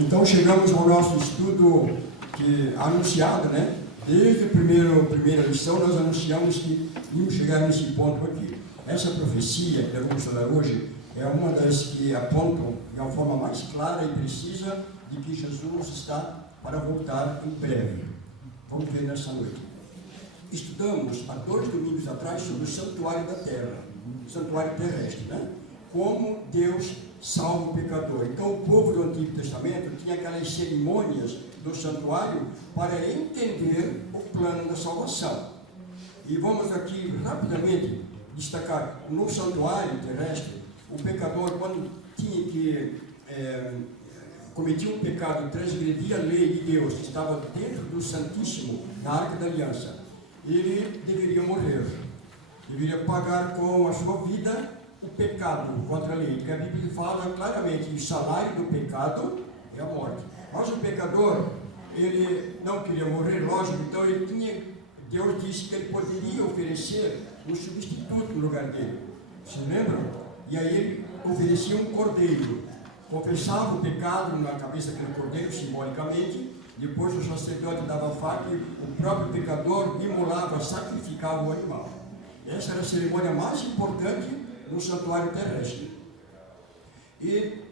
Então chegamos ao nosso estudo anunciado, né? Desde a primeira lição nós anunciamos que íamos chegar nesse ponto aqui. Essa profecia que vamos falar hoje é uma das que apontam de uma forma mais clara e precisa de que Jesus está para voltar em breve. Vamos ver nessa noite. Estudamos há 2 domingos atrás sobre o santuário da terra, o santuário terrestre, né? Como Deus salva o pecador. Então o povo do Antigo Testamento tinha aquelas cerimônias do santuário para entender o plano da salvação. E vamos aqui rapidamente destacar, no santuário terrestre, o pecador, quando tinha que cometia um pecado, transgredia a lei de Deus, que estava dentro do Santíssimo, na Arca da Aliança, ele deveria morrer, deveria pagar com a sua vida o pecado contra a lei, porque a Bíblia fala claramente que o salário do pecado é a morte. Mas o pecador, ele não queria morrer, lógico, então Deus disse que ele poderia oferecer um substituto no lugar dele. Se lembram? E aí ele oferecia um cordeiro, confessava o pecado na cabeça daquele cordeiro, simbolicamente, depois o sacerdote dava a faca e o próprio pecador imolava, sacrificava o animal. Essa era a cerimônia mais importante no santuário terrestre. E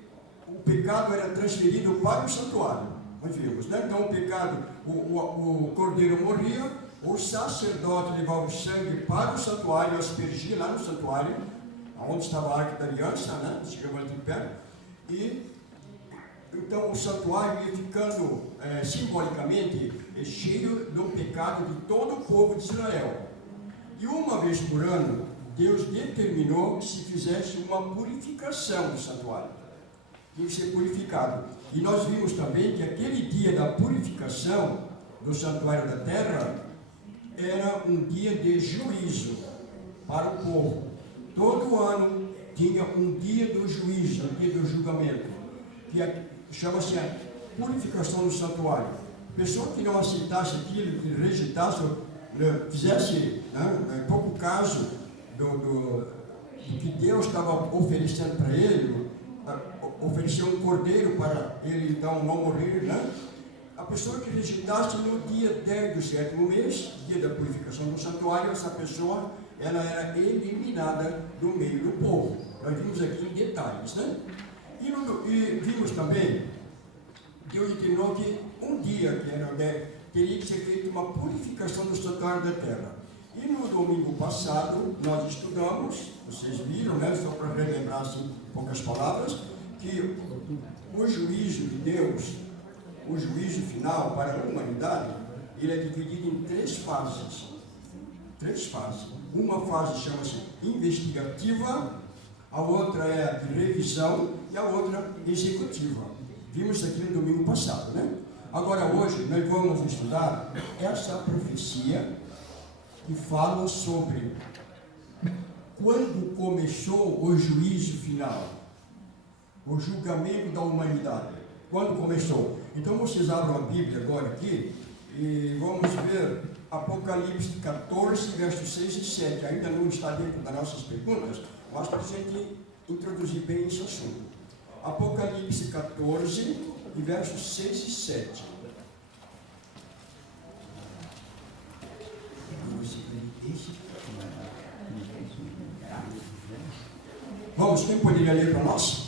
o pecado era transferido para o santuário, nós vimos, né? Então o pecado, o cordeiro morria, o sacerdote levava o sangue para o santuário, aspergia lá no santuário, onde estava a Arca da Aliança, né? Chegamos de perto, e então o santuário ia ficando simbolicamente cheio do pecado de todo o povo de Israel. E uma vez por ano, Deus determinou que se fizesse uma purificação do santuário. Tinha que ser purificado. E nós vimos também que aquele dia da purificação do santuário da terra era um dia de juízo para o povo. Todo ano tinha um dia do juízo, um dia do julgamento, que chama-se a purificação do santuário. A pessoa que não aceitasse aquilo, que rejeitasse, fizesse pouco caso do que Deus estava oferecendo para ele, ofereceu um cordeiro para ele então não morrer, né? A pessoa que rejeitasse no dia 10 do 7º mês, dia da purificação do santuário, essa pessoa ela era eliminada do meio do povo. Nós vimos aqui em detalhes, né? E vimos também, Deus determinou que um dia teria que ser feita uma purificação do santuário da terra. E no domingo passado, nós estudamos, vocês viram, né? Só para relembrar assim, em poucas palavras, que o juízo de Deus, o juízo final para a humanidade, ele é dividido em 3 fases. 3 fases. Uma fase chama-se investigativa, a outra é a de revisão e a outra executiva. Vimos isso aqui no domingo passado, né? Agora hoje nós vamos estudar essa profecia que fala sobre quando começou o juízo final, o julgamento da humanidade. Quando começou? Então vocês abram a Bíblia agora aqui e vamos ver Apocalipse 14, versos 6 e 7. Ainda não está dentro das nossas perguntas, mas para a gente introduzir bem esse assunto. Apocalipse 14, versos 6 e 7. Vamos, quem poderia ler para nós?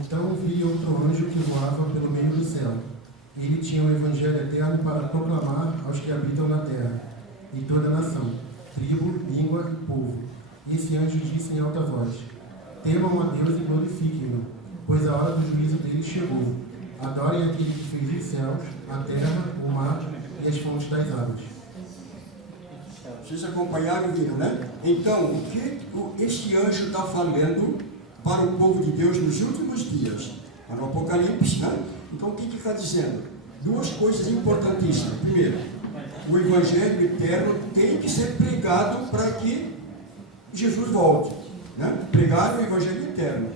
Então vi outro anjo que voava pelo meio do céu. Ele tinha o evangelho eterno para proclamar aos que habitam na terra, e toda nação, tribo, língua e povo. Esse anjo disse em alta voz: temam a Deus e glorifiquem-no, pois a hora do juízo dele chegou. Adorem aquele que fez os céus, a terra, o mar e as fontes das águas. Vocês acompanharam e viram, né? Então, o que este anjo está falando para o povo de Deus nos últimos dias? Está no Apocalipse, né? Então, o que está dizendo? 2 coisas importantíssimas. Primeiro, o Evangelho eterno tem que ser pregado para que Jesus volte, né? Pregar o Evangelho eterno.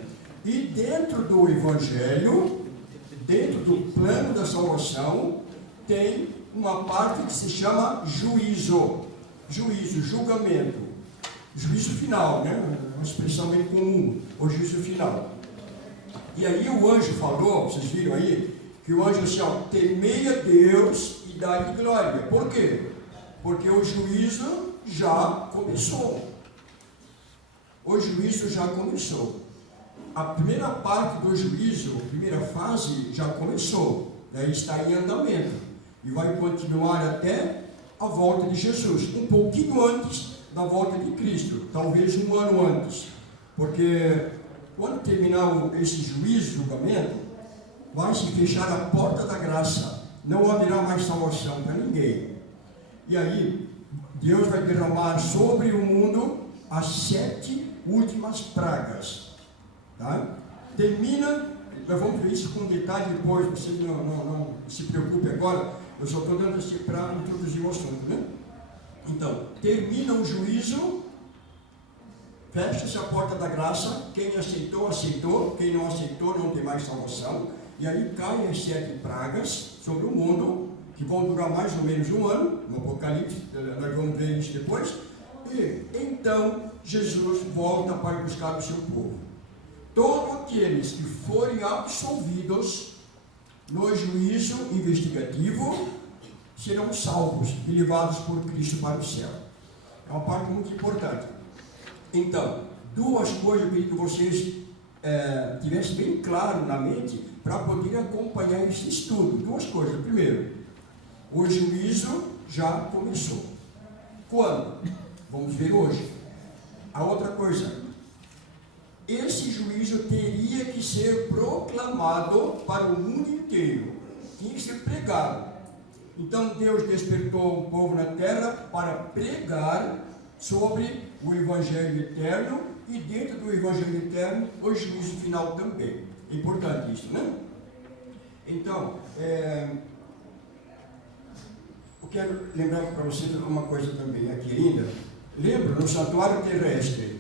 E dentro do Evangelho, dentro do plano da salvação, tem uma parte que se chama juízo. Juízo, julgamento. Juízo final, né? uma expressão bem comum, o juízo final. E aí o anjo falou, vocês viram aí, que o anjo disse, ó, temei a Deus e dá-lhe glória. Por quê? Porque o juízo já começou. O juízo já começou. A primeira parte do juízo, a primeira fase, já começou. Daí está em andamento. E vai continuar até a volta de Jesus. Um pouquinho antes da volta de Cristo. Talvez um ano antes. Porque quando terminar esse juízo, julgamento, vai se fechar a porta da graça. Não haverá mais salvação para ninguém. E aí, Deus vai derramar sobre o mundo as 7 últimas pragas. Tá? Termina, nós vamos ver isso com detalhe depois, você não se preocupe agora, eu só estou dando assim para introduzir o assunto, né? Então, termina o juízo, fecha-se a porta da graça, quem aceitou, aceitou, quem não aceitou não tem mais salvação, e aí caem as 7 pragas sobre o mundo, que vão durar mais ou menos um ano, no Apocalipse, nós vamos ver isso depois, e então Jesus volta para buscar o seu povo. Todos aqueles que forem absolvidos no juízo investigativo serão salvos e levados por Cristo para o céu. É uma parte muito importante. Então, 2 coisas eu queria que vocês tivessem bem claro na mente para poder acompanhar esse estudo. 2 coisas. Primeiro, o juízo já começou. Quando? Vamos ver hoje. A outra coisa, esse juízo teria que ser proclamado para o mundo inteiro, tinha que ser pregado. Então Deus despertou um povo na terra para pregar sobre o Evangelho eterno e dentro do Evangelho eterno o juízo final também. É importante isso, né? Então, eu quero lembrar para vocês uma coisa também aqui ainda. Lembra, no santuário terrestre,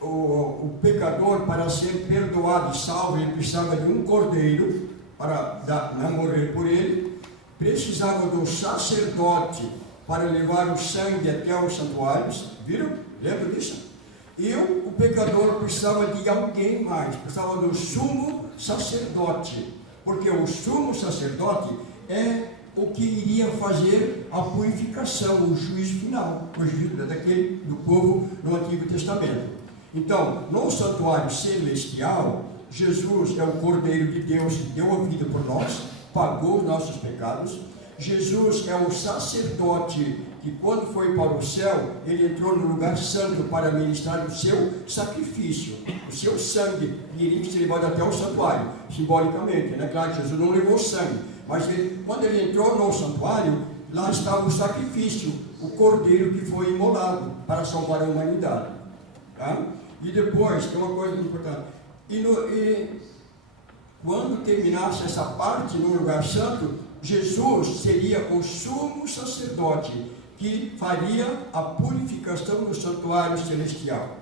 o pecador, para ser perdoado e salvo, ele precisava de um cordeiro para morrer por ele, precisava de um sacerdote para levar o sangue até os santuários, viram? Lembra disso? E o pecador precisava de alguém mais, precisava do sumo sacerdote, porque o sumo sacerdote é o que iria fazer a purificação, o juízo final, o juízo do povo no Antigo Testamento. Então, no santuário celestial, Jesus é o Cordeiro de Deus que deu a vida por nós, pagou os nossos pecados. Jesus é o sacerdote que, quando foi para o céu, ele entrou no lugar santo para ministrar o seu sacrifício, o seu sangue, e iria ser levado até o santuário, simbolicamente, né? Claro que Jesus não levou sangue, mas quando ele entrou no santuário, lá estava o sacrifício, o cordeiro que foi imolado para salvar a humanidade. Tá? E depois, tem uma coisa importante, quando terminasse essa parte no lugar santo, Jesus seria o sumo sacerdote que faria a purificação do santuário celestial.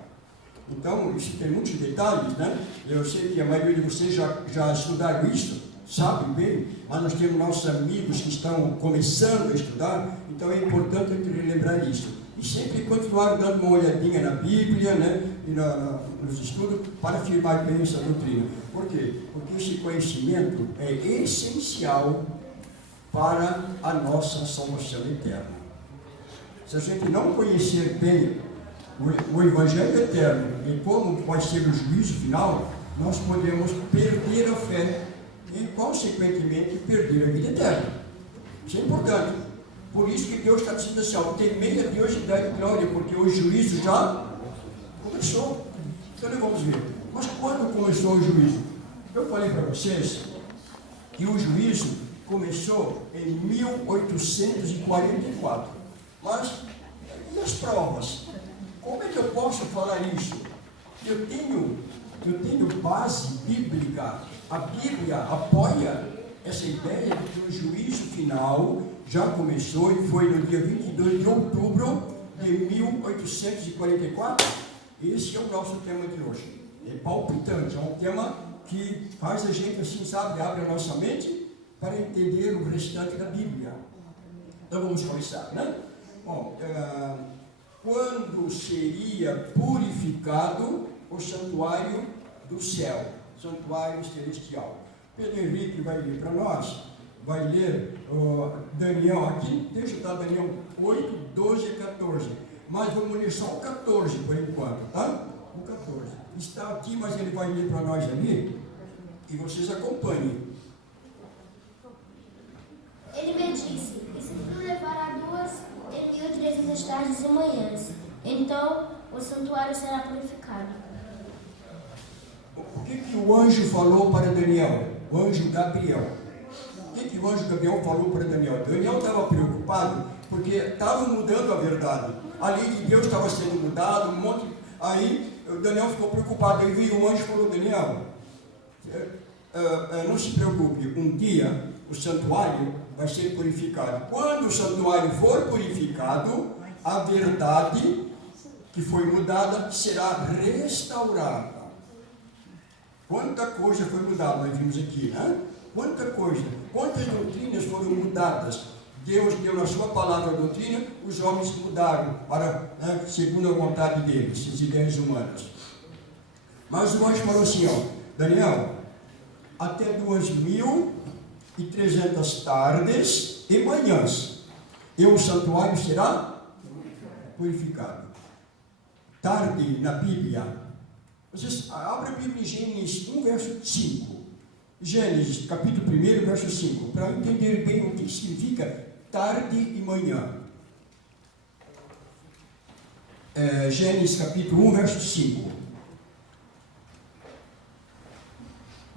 Então, isso tem muitos detalhes, né? Eu sei que a maioria de vocês já estudaram isso, sabem bem, mas nós temos nossos amigos que estão começando a estudar, então é importante relembrar isso. E sempre continuar dando uma olhadinha na Bíblia, né, e nos estudos, para afirmar bem essa doutrina. Por quê? Porque esse conhecimento é essencial para a nossa salvação eterna. Se a gente não conhecer bem o Evangelho eterno e como vai ser o juízo final, nós podemos perder a fé e, consequentemente, perder a vida eterna. Isso é importante. Por isso que Deus está dizendo assim, ó, temei a Deus e dai glória, porque o juízo já começou. Então nós vamos ver. Mas quando começou o juízo? Eu falei para vocês que o juízo começou em 1844. Mas, e as provas? Como é que eu posso falar isso? Eu tenho base bíblica. A Bíblia apoia essa ideia de que o juízo final já começou e foi no dia 22 de outubro de 1844. Esse é o nosso tema de hoje. É palpitante, é um tema que faz a gente assim, sabe, abre a nossa mente para entender o restante da Bíblia. Então vamos começar, né? Bom, quando seria purificado o santuário do céu, santuário celestial. Pedro Henrique vai ler para nós, vai ler Daniel, aqui deixa eu dar Daniel 8, 12 e 14, mas vamos ler só o 14 por enquanto, tá? O 14. Está aqui, mas ele vai ler para nós ali, e vocês acompanhem. Ele me disse, isso tudo levará 2.300 tardes e manhãs. Então o santuário será purificado. O que o anjo falou para Daniel? O anjo Gabriel. O que o anjo Gabriel falou para Daniel? Daniel estava preocupado porque estava mudando a verdade. A lei de Deus estava sendo mudada, um monte. Aí Daniel ficou preocupado. Aí veio o anjo e falou: Daniel, não se preocupe, um dia o santuário vai ser purificado. Quando o santuário for purificado, a verdade que foi mudada será restaurada. Quanta coisa foi mudada, nós vimos aqui, né? Quanta coisa, quantas doutrinas foram mudadas. Deus deu na sua palavra a doutrina, os homens mudaram para, né, segundo a vontade deles, as ideias humanas. Mas o anjo falou assim, ó, Daniel, até 2.300 tardes e manhãs, e o santuário será purificado. Tarde na Bíblia. Vocês abrem a Bíblia em Gênesis 1, verso 5. Gênesis, capítulo 1, verso 5. Para entender bem o que significa tarde e manhã. Gênesis, capítulo 1, verso 5.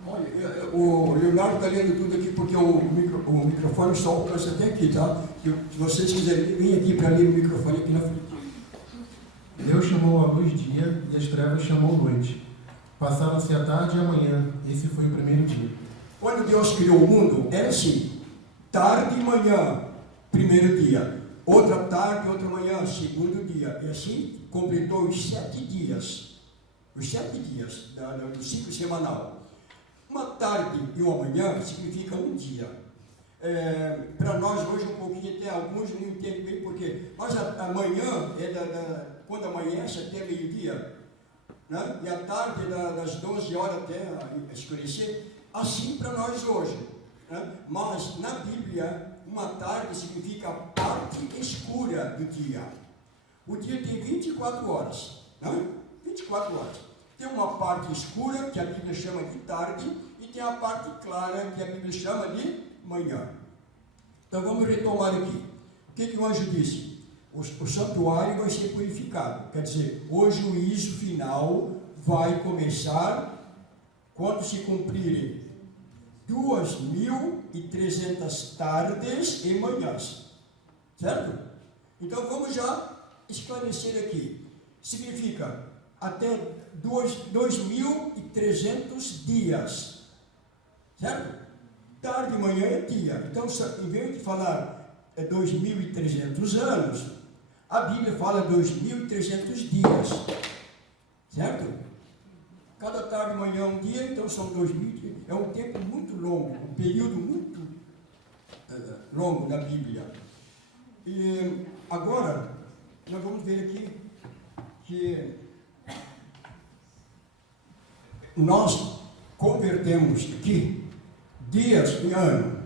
Olha, o Leonardo está lendo tudo aqui porque o microfone só alcança até aqui, tá? Se vocês quiserem, vem aqui para ler o microfone aqui na frente. Deus chamou a luz dia e as trevas chamou noite. Passaram-se a tarde e a manhã. Esse foi o primeiro dia. Quando Deus criou o mundo, era assim: tarde e manhã, primeiro dia. Outra tarde, outra manhã, segundo dia. E assim completou os 7 dias. Os 7 dias do ciclo semanal. Uma tarde e uma manhã significa um dia. Para nós hoje um pouquinho, até alguns não entendem bem porquê. Mas a manhã é quando amanhece até meio-dia, né? E a tarde das 12 horas até escurecer. Assim para nós hoje, né? Mas na Bíblia, uma tarde significa a parte escura do dia. O dia tem 24 horas, né? 24 horas. Tem uma parte escura, que a Bíblia chama de tarde, e tem a parte clara, que a Bíblia chama de manhã. Então vamos retomar aqui. O que o anjo disse? O santuário vai ser purificado. Quer dizer, o juízo final vai começar quando se cumprirem 2.300 tardes e manhãs. Certo? Então vamos já esclarecer aqui. Significa até 2.300 dias. Certo? Tarde e manhã é dia. Então, em vez de falar 2.300 anos, a Bíblia fala 2.300 dias. Certo? Cada tarde e manhã é um dia, então são 2.000. É um tempo muito longo, um período muito longo na Bíblia. E agora, nós vamos ver aqui que nós convertemos aqui dias em ano.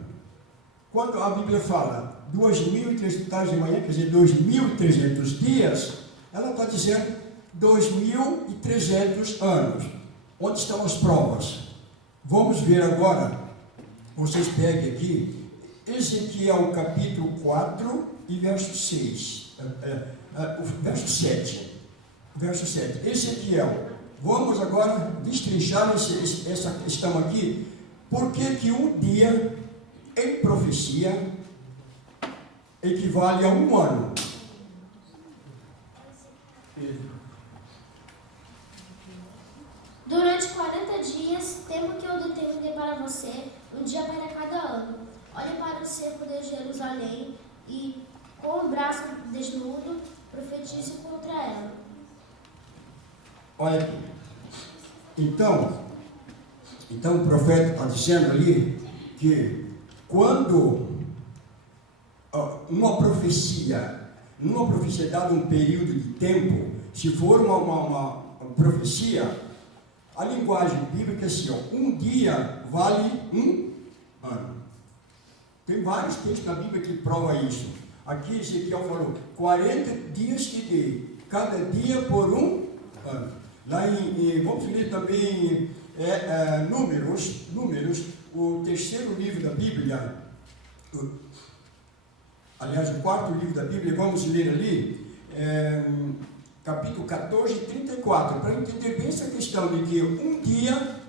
Quando a Bíblia fala 2.300 tardes de manhã, quer dizer 2.300 dias, ela está dizendo 2.300 anos. Onde estão as provas? Vamos ver agora. Vocês peguem aqui Ezequiel capítulo 4 e verso 6. Verso 7. Verso 7. Ezequiel. Vamos agora destrinchar essa questão aqui. Por que um dia em profecia equivale a um ano? Durante 40 dias, tempo que eu determinei para você, um dia para cada ano. Olhe para o cerco de Jerusalém e, com o braço desnudo, profetize contra ela. Olha aqui. Então o profeta está dizendo ali que quando uma profecia numa profecia dada um período de tempo, se for uma profecia, a linguagem bíblica é assim, ó, um dia vale um ano. Tem vários textos na Bíblia que provam isso. Aqui Ezequiel falou, 40 dias te dei, cada dia por um ano. Lá vamos ler também Números, o terceiro livro da Bíblia, aliás, o quarto livro da Bíblia, vamos ler ali, capítulo 14, 34, para entender bem essa questão de que um dia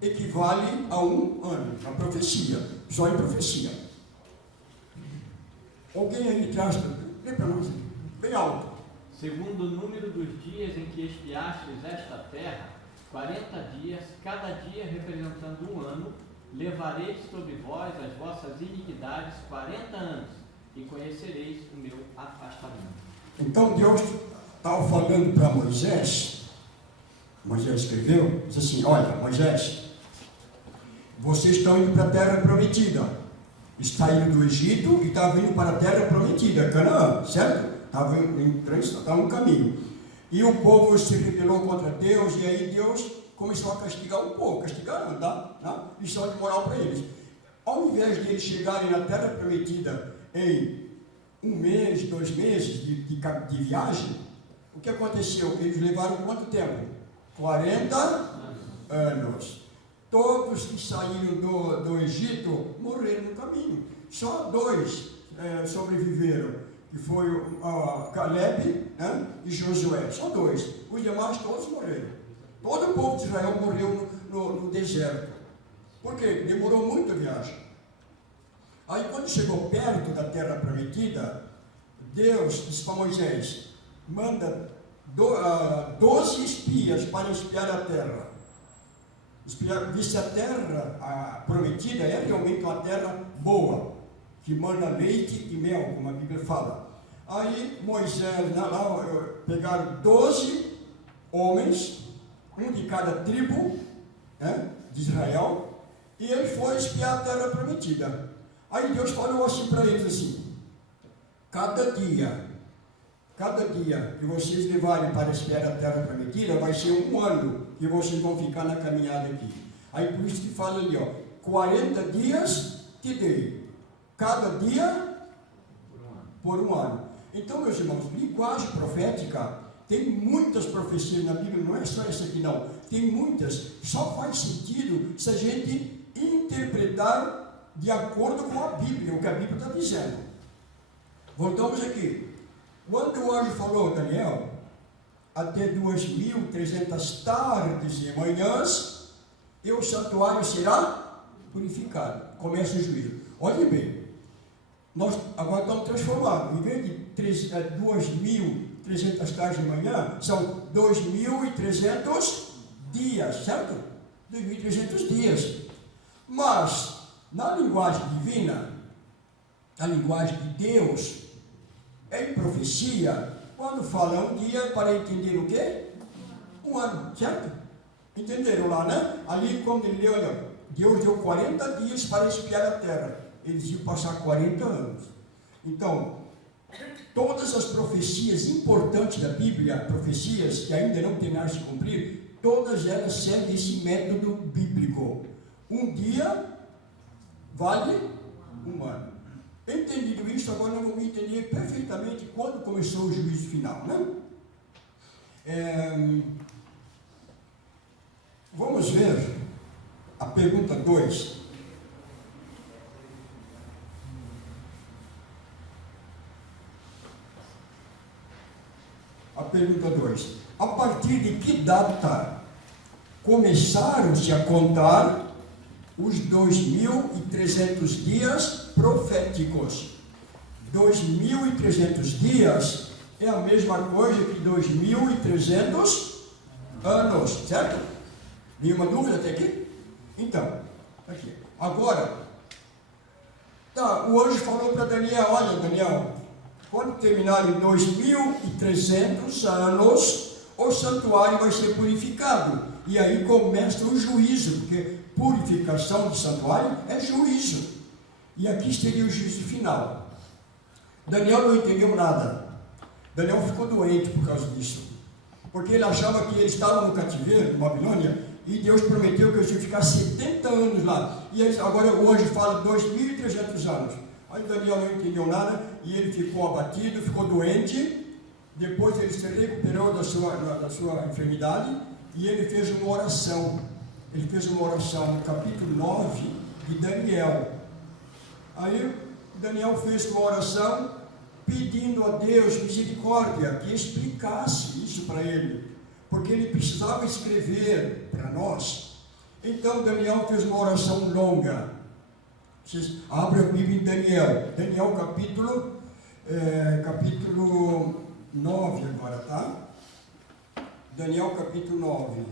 equivale a um ano, a profecia, só em profecia. Alguém aí traz, lê para nós, bem alto. Segundo o número dos dias em que espiastes esta terra, 40 dias, cada dia representando um ano, levareis sobre vós as vossas iniquidades 40 anos, e conhecereis o meu afastamento. Então Deus estava falando para Moisés escreveu, disse assim, olha, Moisés, vocês estão indo para a terra prometida, está indo do Egito e está vindo para a terra prometida, Canaã, certo? Estava no caminho. E o povo se rebelou contra Deus, e aí Deus começou a castigar o povo. Castigar não dá, lição de moral para eles. Ao invés de eles chegarem na terra prometida em 1 mês, 2 meses de viagem, o que aconteceu? Eles levaram quanto tempo? 40 anos. Todos que saíram do Egito morreram no caminho. Só 2 sobreviveram, que foi Caleb, e Josué. Só 2. Os demais todos morreram. Todo o povo de Israel morreu no deserto. Por quê? Demorou muito a viagem. Aí quando chegou perto da terra prometida, Deus disse para Moisés, manda 12 espias para espiar a terra. Ver se a terra prometida é realmente uma terra boa, que manda leite e mel, como a Bíblia fala. Aí Moisés, lá pegaram 12 homens, um de cada tribo, de Israel, e eles foram espiar a terra prometida. Aí Deus falou assim para eles assim, cada dia que vocês levarem para espiar a terra prometida, vai ser um ano que vocês vão ficar na caminhada aqui. Aí por isso que fala ali, 40 dias te dei, cada dia por um ano. Então, meus irmãos, linguagem profética, tem muitas profecias na Bíblia, não é só essa aqui não, tem muitas, só faz sentido se a gente interpretar de acordo com a Bíblia, o que a Bíblia está dizendo. Voltamos aqui. Quando o anjo falou, Daniel, até 2.300 tardes e manhãs, e o santuário será purificado. Começa o juízo. Olhem bem, nós agora estamos transformados. Em vez de 2.300 tardes de manhã, são 2.300 dias, certo? 2.300 dias. Mas, na linguagem divina, na linguagem de Deus, em profecia, quando fala um dia, para entender o quê? Um ano, certo? Entenderam lá, né? Ali, quando ele leu, olha, Deus deu 40 dias para espiar a terra. Eles iam passar 40 anos. Então, todas as profecias importantes da Bíblia, profecias que ainda não terminaram de se cumprir, todas elas seguem esse método bíblico. Um dia vale um ano. Entendido isso, agora nós vamos entender perfeitamente quando começou o juízo final, né? Vamos ver a pergunta 2. A pergunta 2. A partir de que data começaram-se a contar os 2.300 dias proféticos? 2.300 dias é a mesma coisa que 2.300 anos, certo? Nenhuma dúvida até aqui? Então, aqui. Agora, o anjo falou para Daniel, olha Daniel, quando terminarem 2.300 anos, o santuário vai ser purificado. E aí começa o juízo, porque purificação de santuário é juízo. E aqui seria o juízo final. Daniel não entendeu nada. Daniel ficou doente por causa disso, porque ele achava que ele estava no cativeiro, em Babilônia, e Deus prometeu que ele ia ficar 70 anos lá, e agora hoje fala 2.300 anos. Aí Daniel não entendeu nada, e ele ficou abatido, ficou doente. Depois ele se recuperou da sua enfermidade, e ele fez uma oração. Ele fez uma oração no capítulo 9 de Daniel. Aí Daniel fez uma oração pedindo a Deus misericórdia, que explicasse isso para ele, porque ele precisava escrever para nós. Então Daniel fez uma oração longa. Vocês abrem a Bíblia em Daniel. Daniel capítulo 9 agora, tá? Daniel capítulo 9,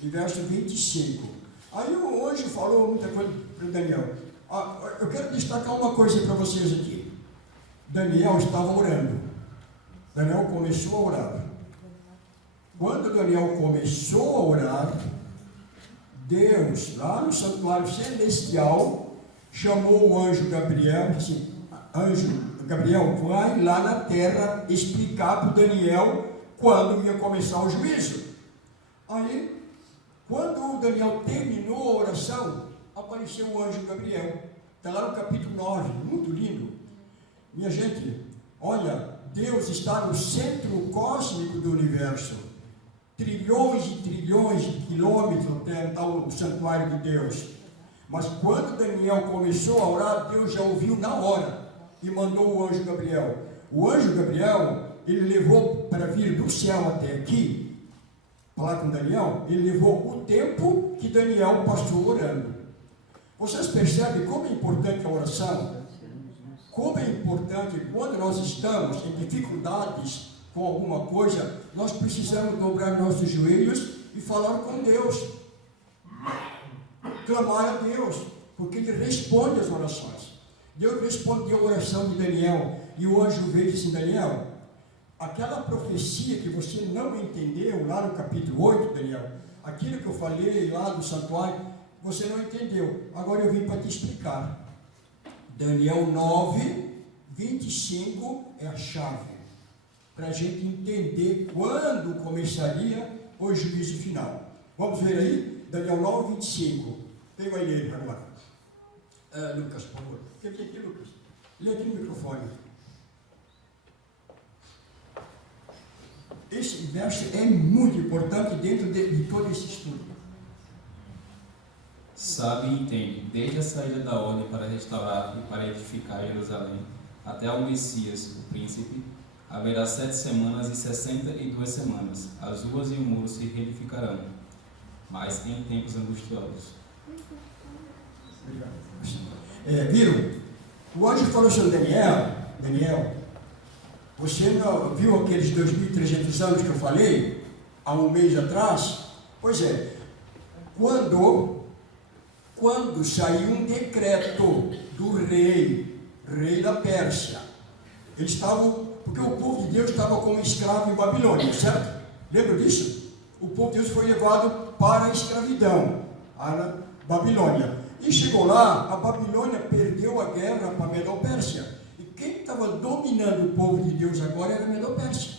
de verso 25. Aí o anjo falou muita coisa para Daniel. Eu quero destacar uma coisa para vocês aqui. Daniel estava orando. Daniel começou a orar. Quando Daniel começou a orar, Deus, lá no santuário celestial, chamou o anjo Gabriel e disse: anjo Gabriel, vai lá na terra explicar para o Daniel quando ia começar o juízo. Aí, quando o Daniel terminou a oração, apareceu o anjo Gabriel. Está lá no capítulo 9, muito lindo. Minha gente, olha, Deus está no centro cósmico do universo. Trilhões e trilhões de quilômetros está o santuário de Deus. Mas quando Daniel começou a orar, Deus já ouviu na hora e mandou o anjo Gabriel. O anjo Gabriel, ele levou para vir do céu até aqui, falar com Daniel, ele levou o tempo que Daniel passou orando. Vocês percebem como é importante a oração? Como é importante quando nós estamos em dificuldades com alguma coisa, nós precisamos dobrar nossos joelhos e falar com Deus, clamar a Deus, porque Ele responde as orações. Deus respondeu a oração de Daniel, e o anjo veio e disse: Daniel, aquela profecia que você não entendeu lá no capítulo 8, Daniel, aquilo que eu falei lá do santuário, você não entendeu, agora eu vim para te explicar. Daniel 9, 25 é a chave para a gente entender quando começaria o juízo final. Vamos ver aí, Daniel 9, 25. Quem vai ler agora? Lucas, por favor. Quem tem aqui, Lucas? Lê aqui no microfone. Esse verso é muito importante dentro de todo esse estudo. Sabe e entende, desde a saída da ordem para restaurar e para edificar Jerusalém, até ao Messias, o príncipe, haverá 7 semanas e 62 semanas. As ruas e o muro se reedificarão, mas em tempos angustiosos. Viram? O anjo falou assim: Daniel, você não viu aqueles 2.300 anos que eu falei há um mês atrás? Pois é, quando saiu um decreto do rei da Pérsia, eles estavam, porque o povo de Deus estava como escravo em Babilônia, certo? Lembra disso? O povo de Deus foi levado para a escravidão, a Babilônia. E chegou lá, a Babilônia perdeu a guerra para a Medo-Pérsia. E quem estava dominando o povo de Deus agora era a Medo-Pérsia.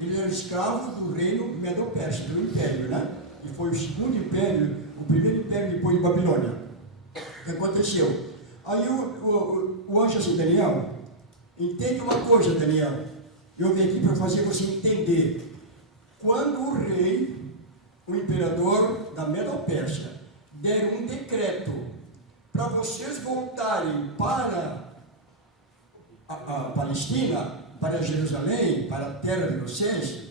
Ele era escravo do reino Medo-Pérsia, do império, né? E foi o segundo império, o primeiro império depois de Babilônia. O que aconteceu? Aí o anjo assim: Daniel, entende uma coisa, Daniel. Eu vim aqui para fazer você entender. Quando o rei, o imperador da Medo-Pérsia, der um decreto para vocês voltarem para a Palestina, para Jerusalém, para a terra de vocês,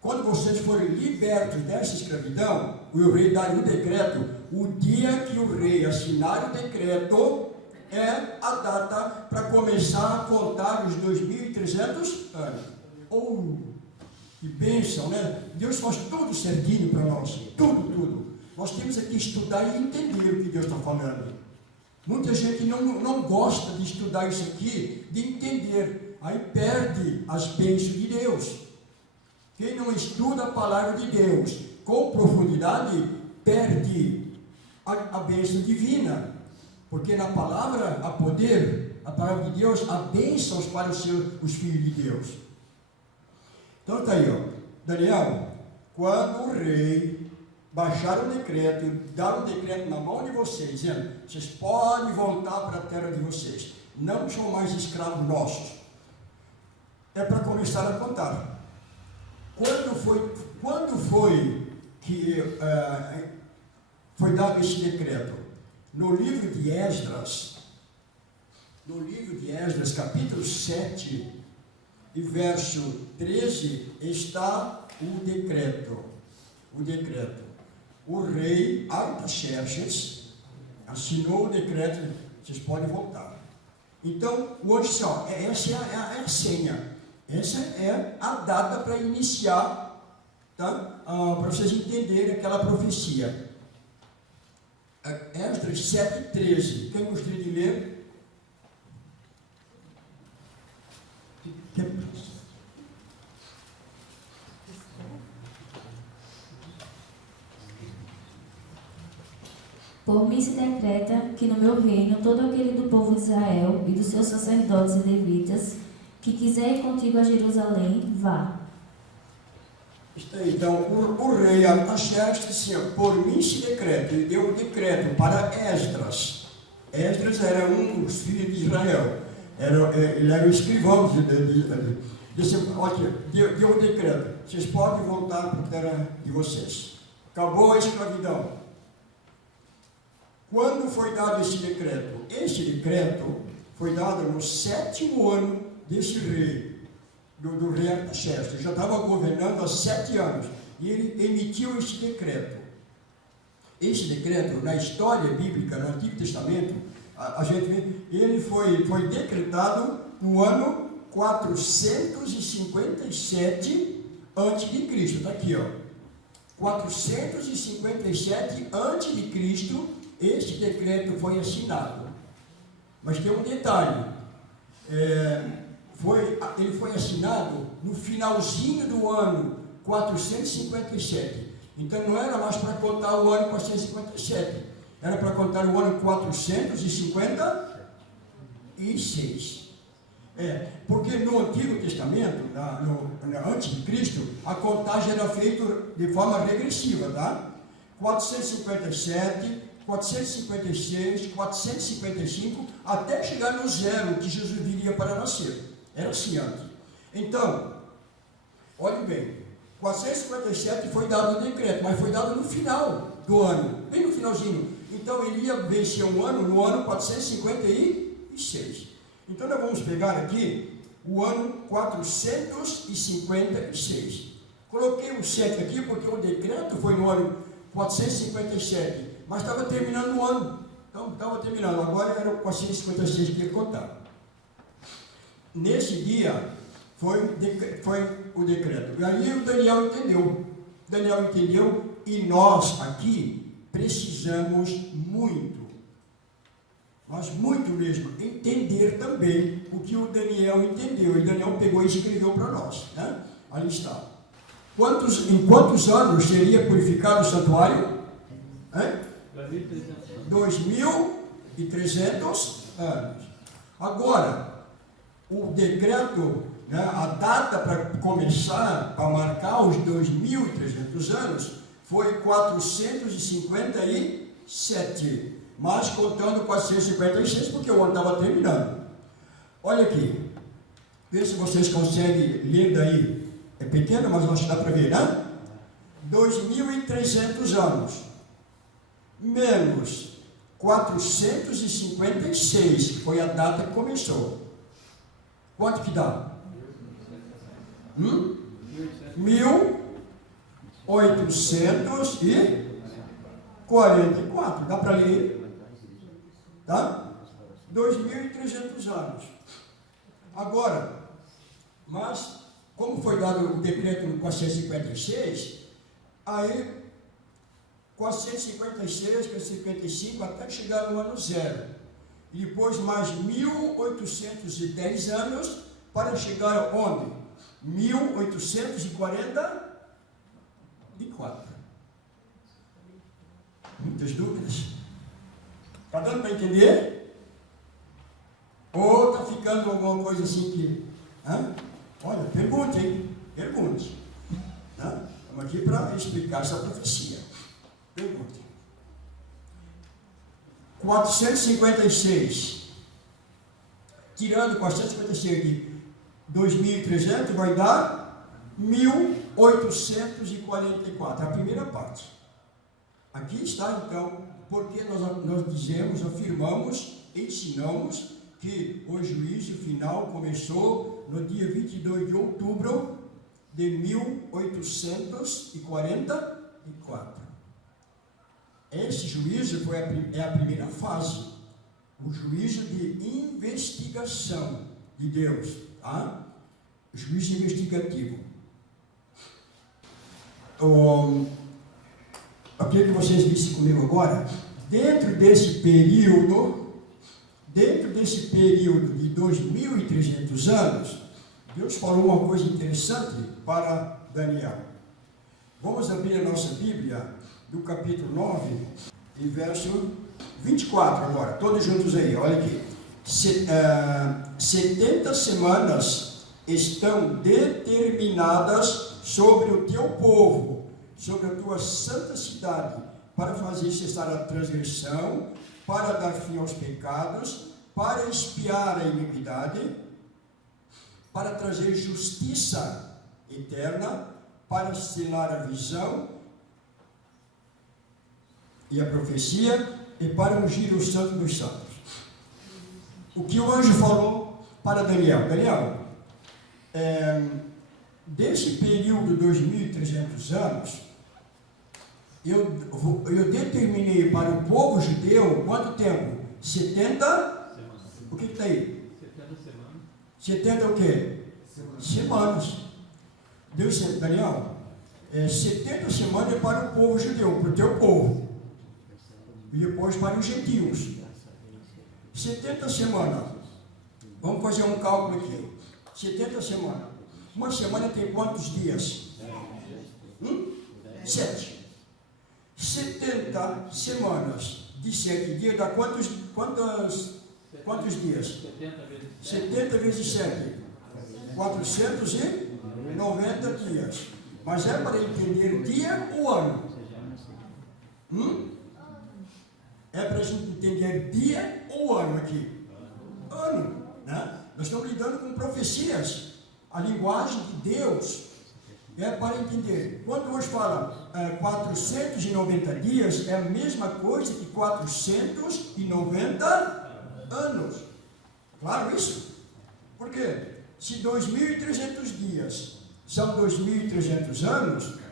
quando vocês forem libertos dessa escravidão, o rei dá um decreto. O dia que o rei assinar o decreto é a data para começar a contar os 2.300 anos. Que bênção, né? Deus faz tudo certinho para nós, tudo. Nós temos que estudar e entender o que Deus está falando. Muita gente não gosta de estudar isso aqui, de entender, aí perde as bênçãos de Deus. Quem não estuda a palavra de Deus com profundidade, perde a bênção divina, porque na palavra há poder, a palavra de Deus há bênçãos para os filhos de Deus. Então está aí, ó. Daniel, quando o rei baixar o decreto, dar o decreto na mão de vocês, dizendo, vocês podem voltar para a terra de vocês, não são mais escravos nossos, é para começar a contar. Quando foi que foi dado esse decreto? No livro de Esdras, capítulo 7, e verso 13, está o decreto. O rei Artaxerxes assinou o decreto, vocês podem voltar. Então, o anjo disse, ó, essa é a senha, essa é a data para iniciar, tá? Para vocês entenderem aquela profecia. Esdras 7,13, quem gostaria de ler? Por mim se decreta que no meu reino todo aquele do povo de Israel e dos seus sacerdotes e levitas que quiser ir contigo a Jerusalém, vá. Então, o rei Artaxerxes disse, por mim se decreta, ele deu um decreto para Esdras. Esdras era um dos filhos de Israel, ele era o escrivão disse, olha, deu um decreto, vocês podem voltar para a terra de vocês. Acabou a escravidão. Quando foi dado esse decreto? Esse decreto foi dado no 7º ano desse rei, do rei Artaxerxes. Ele já estava governando há 7 anos e ele emitiu esse decreto. Esse decreto, na história bíblica, no Antigo Testamento, a gente vê, ele foi decretado no ano 457 a.C. Está aqui, ó. 457 a.C., este decreto foi assinado. Mas tem um detalhe, ele foi assinado no finalzinho do ano 457. Então não era mais para contar o ano 457, era para contar o ano 456. Porque no Antigo Testamento, antes de Cristo, a contagem era feita de forma regressiva, tá? 457, 456, 455, até chegar no 0, que Jesus viria para nascer. Era assim antes. Então, olhe bem, 457 foi dado o decreto, mas foi dado no final do ano, bem no finalzinho. Então, ele ia vencer um ano no ano 456. Então, nós vamos pegar aqui o ano 456. Coloquei o 7 aqui porque o decreto foi no ano 457, mas estava terminando o ano. Então, estava terminando. Agora era o 456 que ia contar. Nesse dia, foi o decreto. E aí o Daniel entendeu. E nós aqui precisamos muito, mas muito mesmo, entender também o que o Daniel entendeu. E Daniel pegou e escreveu para nós, né? Ali está. Em quantos anos seria purificado o santuário? 2.300 anos. Agora, o decreto, né, a data para começar, para marcar os 2.300 anos, foi 457, mas contando 456, porque o ano estava terminando. Olha aqui, vê se vocês conseguem ler daí. É pequeno, mas acho que dá para ver, né? 2.300 anos, menos 456, que foi a data que começou. Quanto que dá? 1844. Dá para ler? Tá? 2.300 anos. Agora, mas, como foi dado o decreto no 456, aí 456, 455, até chegar no ano 0. E depois mais 1.810 anos para chegar onde? 1844. Muitas dúvidas? Está dando para entender? Ou está ficando alguma coisa assim que... Olha, pergunte, hein? Pergunte. Né? Estamos aqui para explicar essa profecia. Pergunte. 456. Tirando 456 de 2.300, vai dar 1.844. A primeira parte. Aqui está, então, porque nós dizemos, afirmamos, ensinamos que o juízo final começou no dia 22 de outubro de 1844. Esse juízo é a primeira fase, o juízo de investigação de Deus, tá? O juízo investigativo. Eu queria que vocês vissem comigo agora, dentro desse período de 2.300 anos, Deus falou uma coisa interessante para Daniel. Vamos abrir a nossa Bíblia, do capítulo 9, e verso 24 agora, todos juntos aí, olha aqui. 70 semanas estão determinadas sobre o teu povo, sobre a tua santa cidade, para fazer cessar a transgressão, para dar fim aos pecados, para expiar a iniquidade, para trazer justiça eterna, para selar a visão e a profecia, e para ungir o santo dos santos. O que o anjo falou para Daniel? Daniel, desse período de 2.300 anos, eu determinei para o povo judeu quanto tempo? 70? O que está aí? 70 semanas. 70 o quê? Semanas. Deus disse, Daniel, 70 semanas é para o povo judeu, para o teu povo. E depois para os gentios. 70 semanas. Vamos fazer um cálculo aqui. 70 semanas. Uma semana tem quantos dias? 7. 70 semanas de 7 dias dá quantos dias? 70 vezes 7. 490 dias. Mas é para entender dia ou ano? É para a gente entender dia ou ano aqui? Ano, né? Nós estamos lidando com profecias. A linguagem de Deus é para entender. Quando hoje fala 490 dias, é a mesma coisa que 490 anos. Claro isso? Por quê? Se 2.300 dias são 2.300 anos,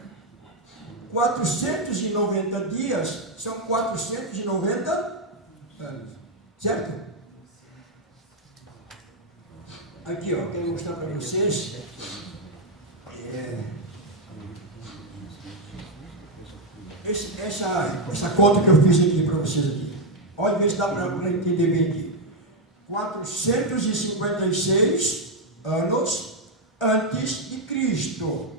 490 dias são 490 anos. Certo? Aqui, ó, quero mostrar para vocês. Essa conta que eu fiz aqui para vocês aqui. Olha, ver se dá para entender bem aqui. 456 anos antes de Cristo.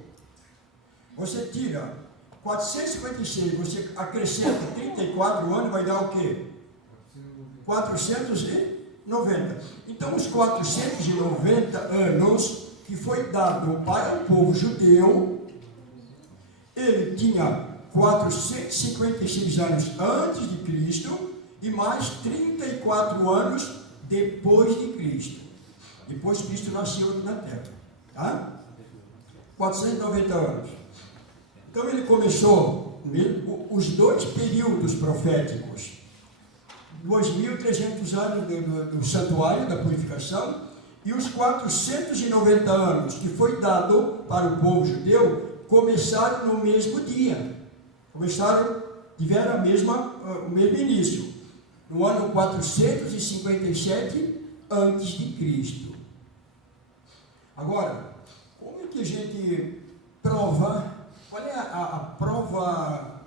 Você tira 456, você acrescenta 34 anos, vai dar o quê? 490. Então, os 490 anos que foi dado para o povo judeu, ele tinha 456 anos antes de Cristo e mais 34 anos depois de Cristo. Depois Cristo nasceu aqui na Terra. Tá? 490 anos. Então ele começou os dois períodos proféticos. 2.300 anos do santuário da purificação e os 490 anos que foi dado para o povo judeu começaram no mesmo dia. Tiveram o mesmo início, no ano 457 antes de Cristo. Agora, como é que a gente prova? Qual é a prova?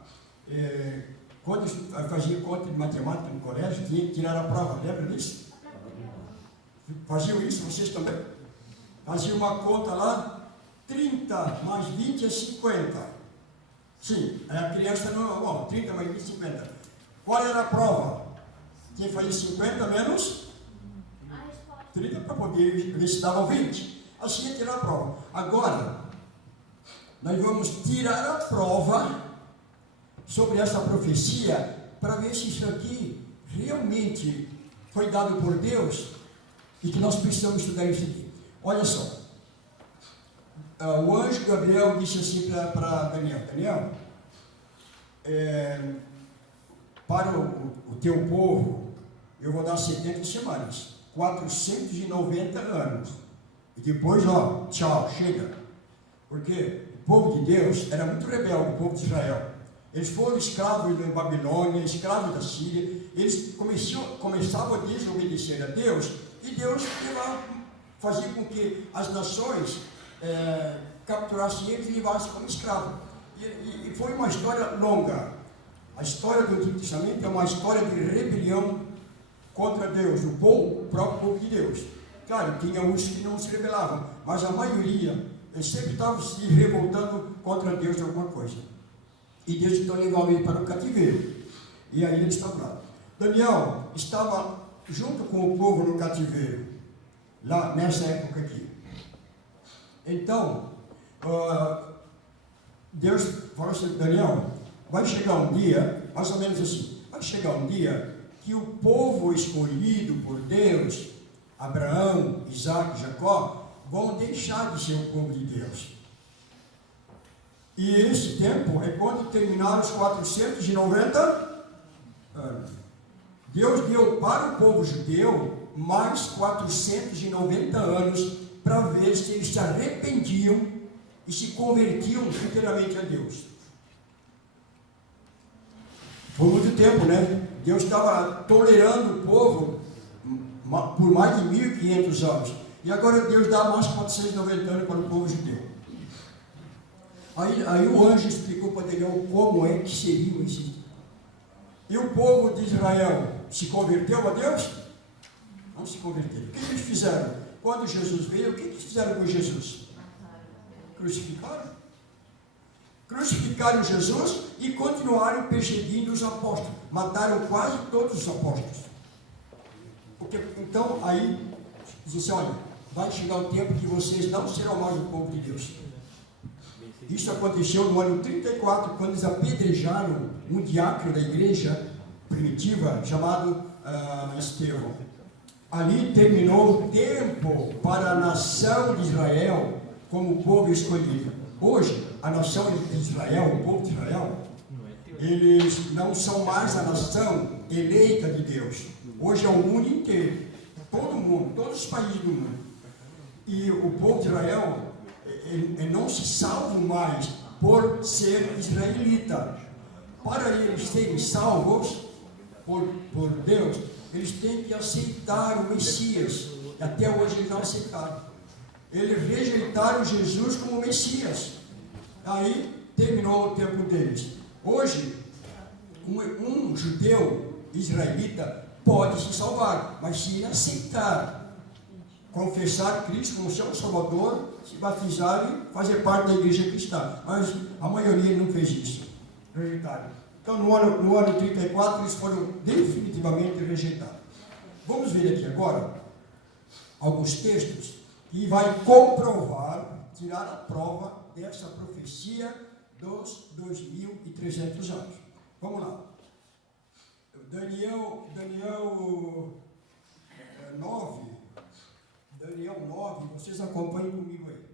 Quando eu fazia conta de matemática no colégio, tinha que tirar a prova, lembra disso? Faziam isso, vocês também? Faziam uma conta lá, 30 mais 20 é 50. Sim, aí a criança não, bom, 30 mais 20 é 50. Qual era a prova? Tinha que fazer 50 menos 30 para poder ver se dava 20. Assim ia tirar a prova. Agora, nós vamos tirar a prova sobre essa profecia para ver se isso aqui realmente foi dado por Deus e que nós precisamos estudar isso aqui. Olha só, o anjo Gabriel disse assim para Daniel: Daniel, para o teu povo eu vou dar 70 semanas, 490 anos, e depois, ó, tchau, chega. Porque o povo de Deus era muito rebelde, o povo de Israel. Eles foram escravos da Babilônia, escravos da Síria. Eles começavam a desobedecer a Deus, e Deus fazia com que as nações capturassem eles e levassem como escravos. E foi uma história longa. A história do Antigo Testamento é uma história de rebelião contra Deus, o próprio povo de Deus. Claro, tinha uns que não se rebelavam, mas a maioria sempre estava se revoltando contra Deus de alguma coisa. E Deus então levava ele para o cativeiro. E aí ele estava lá. Daniel estava junto com o povo no cativeiro, lá nessa época aqui. Então, Deus falou assim: Daniel, vai chegar um dia, mais ou menos assim, vai chegar um dia que o povo escolhido por Deus, Abraão, Isaac, Jacó, vão deixar de ser o povo de Deus. E esse tempo é quando terminaram os 490 anos. Deus deu para o povo judeu mais 490 anos para ver se eles se arrependiam e se convertiam inteiramente a Deus. Foi muito tempo, né? Deus estava tolerando o povo por mais de 1500 anos. E agora Deus dá mais 490 anos para o povo judeu. Aí o anjo explicou para Daniel como é que seria esse. E o povo de Israel se converteu a Deus? Não se converteu. O que eles fizeram? Quando Jesus veio, o que eles fizeram com Jesus? Crucificaram. Crucificaram Jesus e continuaram perseguindo os apóstolos. Mataram quase todos os apóstolos. Porque, então, aí, disse: olha, vai chegar o tempo que vocês não serão mais o povo de Deus. Isso aconteceu no ano 34, quando eles apedrejaram um diácono da igreja primitiva, chamado Estevão. Ali terminou o tempo para a nação de Israel como povo escolhido. Hoje, a nação de Israel, o povo de Israel, eles não são mais a nação eleita de Deus. Hoje é o mundo inteiro, todo mundo, todos os países do mundo. E o povo de Israel, ele não se salva mais por ser israelita. Para eles serem salvos por Deus, eles têm que aceitar o Messias. E até hoje eles não aceitaram. Eles rejeitaram Jesus como Messias. Aí terminou o tempo deles. Hoje, um judeu israelita pode se salvar, mas se ele aceitar, confessar Cristo como seu Salvador, se batizar e fazer parte da igreja cristã. Mas a maioria não fez isso. Rejeitaram. Então, no ano 34, eles foram definitivamente rejeitados. Vamos ver aqui agora alguns textos que vai comprovar, tirar a prova dessa profecia dos 2300 anos. Vamos lá. Daniel 9, vocês acompanhem comigo aí.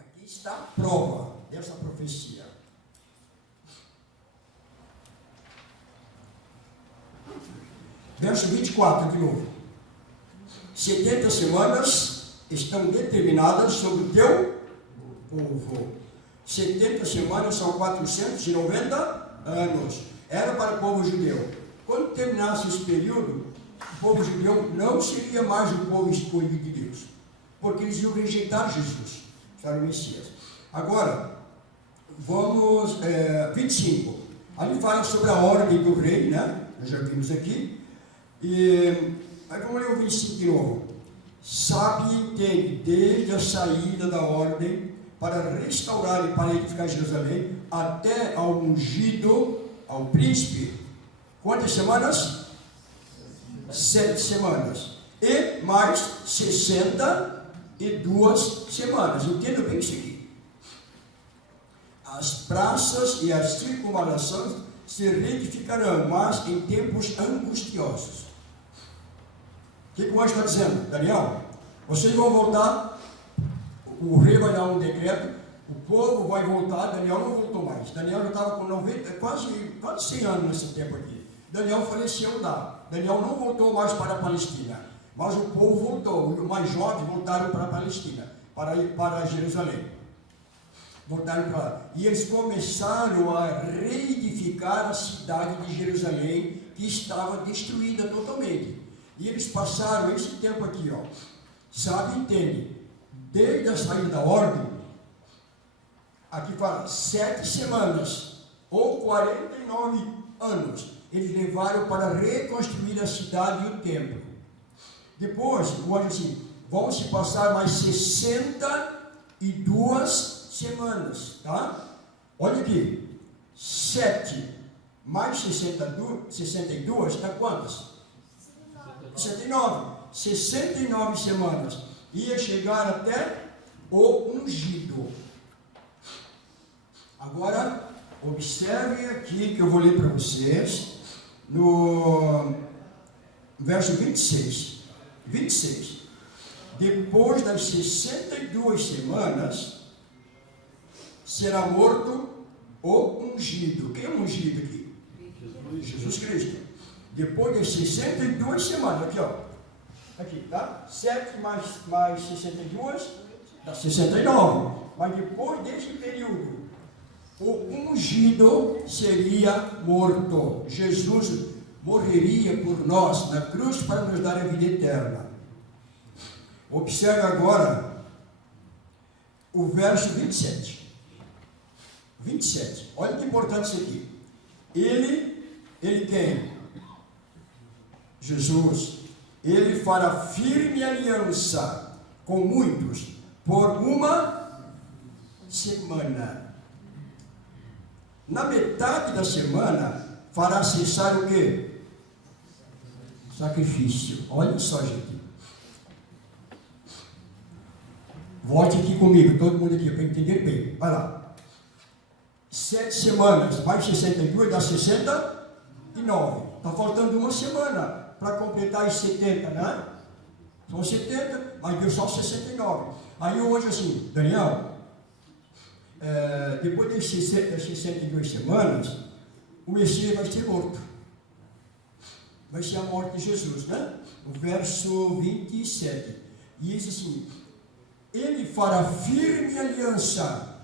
Aqui está a prova dessa profecia. Verso 24 de novo. 70 semanas estão determinadas sobre o teu povo. 70 semanas são 490 anos. Era para o povo judeu. Quando terminasse esse período, o povo judeu não seria mais o povo escolhido de Deus, porque eles iam rejeitar Jesus, era o Messias. Agora, vamos, 25. Ali fala sobre a ordem do rei, né? Nós já vimos aqui. Aí vamos ler o 25 de novo. Sabe e entende, desde a saída da ordem para restaurar e para edificar Jerusalém, até ao ungido, ao príncipe, quantas semanas? 7 semanas. E mais 62 semanas. Entenda bem isso aqui. as praças e as circunvalações se reedificarão, mas em tempos angustiosos. O que o anjo está dizendo? Daniel, vocês vão voltar, o rei vai dar um decreto, o povo vai voltar. Daniel não voltou mais. Daniel já estava com 90, quase 100 anos nesse tempo aqui. Daniel faleceu lá. Daniel não voltou mais para a Palestina, mas o povo voltou. Os mais jovens voltaram para a Palestina, para Jerusalém. Voltaram para lá. E eles começaram a reedificar a cidade de Jerusalém, que estava destruída totalmente. E eles passaram esse tempo aqui, ó. Sabe, entende? Desde a saída da ordem, aqui fala 7 semanas, ou 49 anos, eles levaram para reconstruir a cidade e o templo. Depois, o anjo assim, vão se passar mais 62 semanas, tá? Olha aqui, 7 mais 62 dá quantas? 69 semanas. Ia chegar até o ungido. Agora, observem aqui que eu vou ler para vocês, no verso 26. Depois das 62 semanas, será morto o ungido. Quem é o ungido aqui? Jesus Cristo. Depois das 62 semanas, aqui ó, aqui, tá? 7 mais 62, dá 69. Mas depois desse período, o ungido seria morto. Jesus morreria por nós na cruz para nos dar a vida eterna. Observe agora o verso 27. 27. Olha que importante isso aqui. Ele quem? Jesus. Ele fará firme aliança com muitos por uma semana. Na metade da semana, fará cessar o quê? Sacrifício. Olha só, gente. Volte aqui comigo, todo mundo aqui, para entender bem. Vai lá. 7 semanas, mais 62, dá 69. Está faltando uma semana para completar as 70, né? São 70, mas deu só 69. Aí eu hoje assim, Daniel, depois das 62 semanas, o Messias vai ser morto. Vai ser a morte de Jesus, né? O verso 27. E diz assim, ele fará firme aliança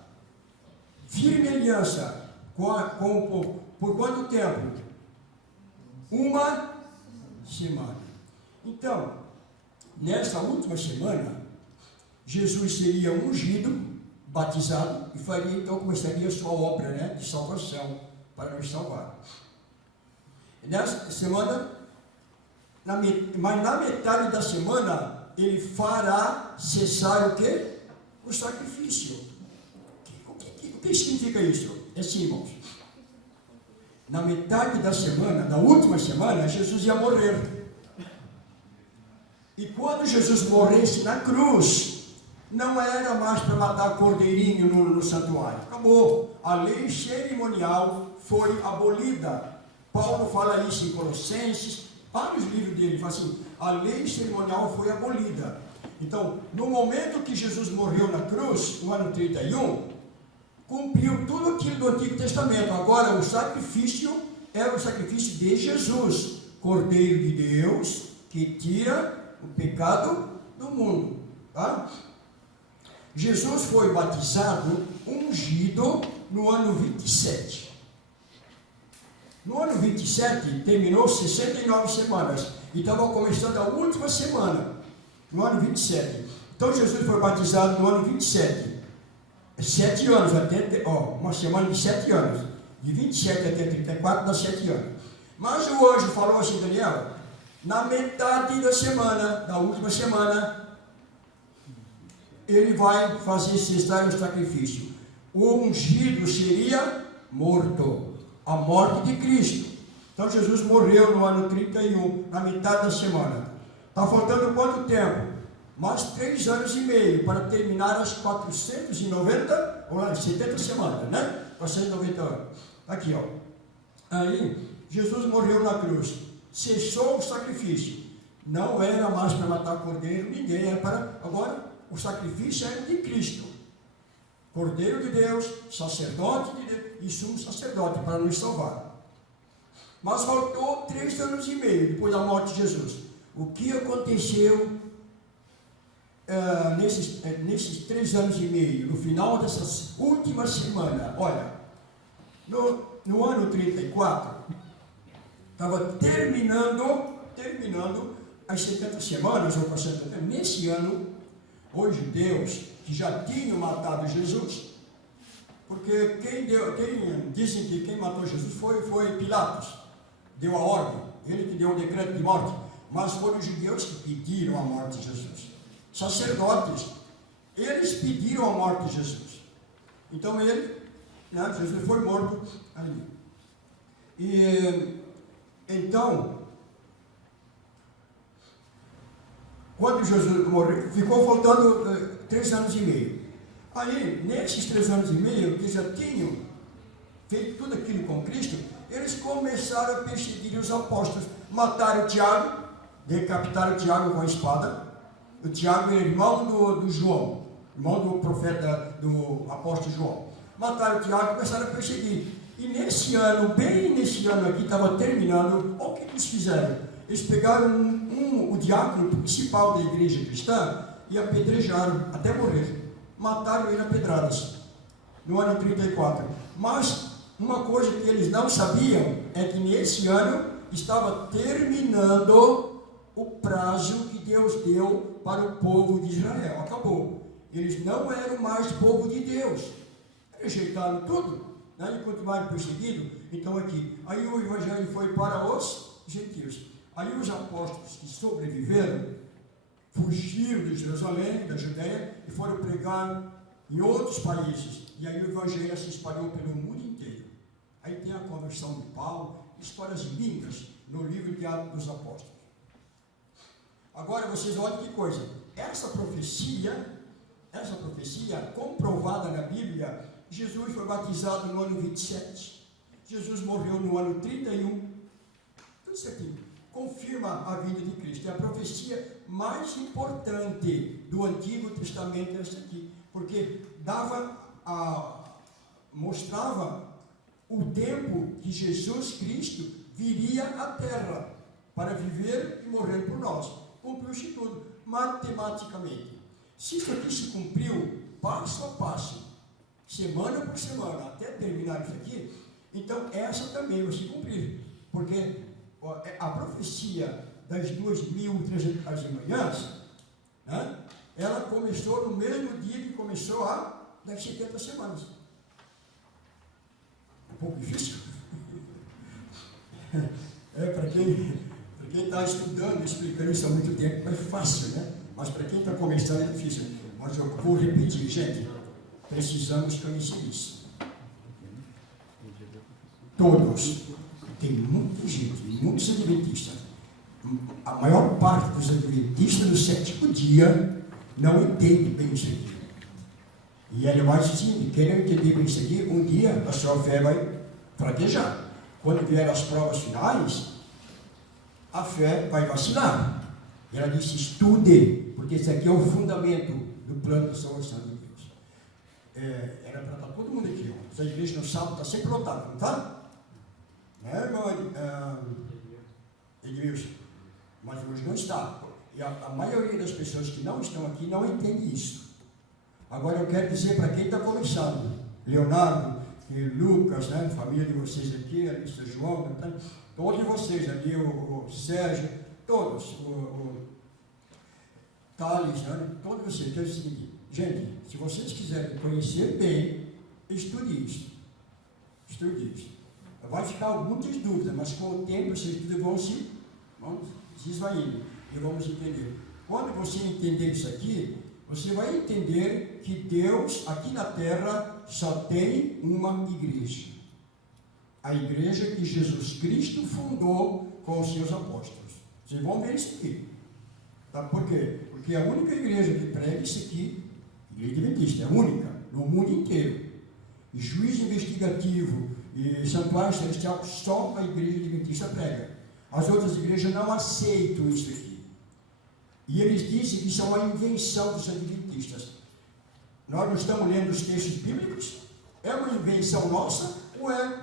com o povo. Por quanto tempo? Uma semana. Então, nessa última semana, Jesus seria ungido, batizado, e faria, então, começaria a sua obra, né, de salvação, para nos salvar. Nessa semana, mas na metade da semana, ele fará cessar o quê? O sacrifício. O que significa isso? É assim, irmãos. Na metade da semana, na última semana, Jesus ia morrer. E quando Jesus morresse na cruz, não era mais para matar cordeirinho no santuário. Acabou. A lei cerimonial foi abolida. Paulo fala isso em Colossenses, vários livros dele, fala assim, a lei cerimonial foi abolida. Então, no momento que Jesus morreu na cruz, no ano 31, cumpriu tudo aquilo do Antigo Testamento. Agora, o sacrifício era o sacrifício de Jesus, Cordeiro de Deus, que tira o pecado do mundo. Tá? Jesus foi batizado, ungido, no ano 27. No ano 27, terminou 69 semanas. E estava começando a última semana, no ano 27. Então, Jesus foi batizado no ano 27. 7 anos, até, uma semana de 7 anos. De 27 até 34, dá 7 anos. Mas o anjo falou assim, Daniel, na metade da semana, da última semana, ele vai fazer cessar o sacrifício. O ungido seria morto. A morte de Cristo. Então Jesus morreu no ano 31, na metade da semana. Está faltando quanto tempo? mais 3 anos e meio para terminar as 490, ou 70 semanas, né? 490 anos. Aqui, ó. Aí, Jesus morreu na cruz, cessou o sacrifício. Não era mais para matar cordeiro, ninguém era para... Agora, o sacrifício era de Cristo. Cordeiro de Deus, sacerdote de Deus e sumo sacerdote para nos salvar. Mas faltou 3 anos e meio depois da morte de Jesus. O que aconteceu nesses 3 anos e meio, no final dessas últimas semanas? Olha, no ano 34, estava terminando as 70 semanas, ou 70, nesse ano, os judeus que já tinham matado Jesus, porque dizem que quem matou Jesus foi Pilatos, deu a ordem, ele que deu o decreto de morte, mas foram os judeus que pediram a morte de Jesus. Sacerdotes, eles pediram a morte de Jesus. Então Jesus foi morto ali. E então, quando Jesus morreu, ficou faltando 3 anos e meio. Aí, nesses 3 anos e meio, que já tinham feito tudo aquilo com Cristo, eles começaram a perseguir os apóstolos. Mataram Tiago, decapitaram Tiago com a espada. O Tiago era irmão do João, irmão do profeta, do apóstolo João. Mataram Tiago e começaram a perseguir. E nesse ano, bem nesse ano aqui, estava terminando, olha o que eles fizeram. Eles pegaram o diácono principal da igreja cristã e apedrejaram até morrer. Mataram ele a pedradas, no ano 34. Mas uma coisa que eles não sabiam é que nesse ano estava terminando o prazo que Deus deu para o povo de Israel. Acabou. Eles não eram mais povo de Deus. Rejeitaram tudo, né? E continuaram perseguidos. Então aqui, aí o evangelho foi para os gentios. Aí os apóstolos que sobreviveram fugiram de Jerusalém, da Judeia, e foram pregar em outros países. E aí o evangelho se espalhou pelo mundo inteiro. Aí tem a conversão de Paulo, histórias lindas no livro de Atos dos Apóstolos. Agora vocês olhem que coisa. Essa profecia comprovada na Bíblia, Jesus foi batizado no ano 27. Jesus morreu no ano 31. Tudo certinho. Confirma a vinda de Cristo. É a profecia mais importante do Antigo Testamento, essa aqui, porque mostrava o tempo que Jesus Cristo viria à Terra para viver e morrer por nós. Cumpriu-se tudo, matematicamente. Se isso aqui se cumpriu passo a passo, semana por semana, até terminar isso aqui, então essa também vai se cumprir, porque a profecia das 2.300 manhãs, né, ela começou no mesmo dia que começou das 70 semanas. É um pouco difícil. Para quem está estudando, explicando isso há muito tempo, é fácil, né? Mas para quem está começando é difícil. Mas eu vou repetir, gente, precisamos conhecer isso. Todos. Tem muita gente, muitos adventistas. A maior parte dos adventistas do 7º dia não entende bem isso aqui. E ele vai dizer, querendo entender bem isso aqui, um dia a sua fé vai fraquejar. Quando vier as provas finais, a fé vai vacilar. E ela disse, estude, porque isso aqui é o fundamento do plano da salvação de Deus. Era para estar todo mundo aqui. Ó. Essa igreja no sábado está sempre lotada, não está? Edmilson, mas hoje não está. E a maioria das pessoas que não estão aqui não entende isso. Agora eu quero dizer para quem está começando, Leonardo e Lucas, né, família de vocês aqui, a lista João, né, todos vocês ali, o Sérgio, todos, o Thales, né, todos vocês, quero dizer o seguinte, gente, se vocês quiserem conhecer bem, estude isso. Estude isso. Vai ficar muitas dúvidas, mas com o tempo essas dúvidas vão se esvaindo e vamos entender. Quando você entender isso aqui, você vai entender que Deus aqui na terra só tem uma igreja. A igreja que Jesus Cristo fundou com os seus apóstolos. Vocês vão ver isso aqui. Tá? Por quê? Porque a única igreja que prega isso aqui, igreja adventista, é a única, no mundo inteiro. E juízo investigativo e santuário celestial, só a igreja adventista prega. As outras igrejas não aceitam isso aqui. E eles dizem que isso é uma invenção dos adventistas. Nós não estamos lendo os textos bíblicos? É uma invenção nossa ou é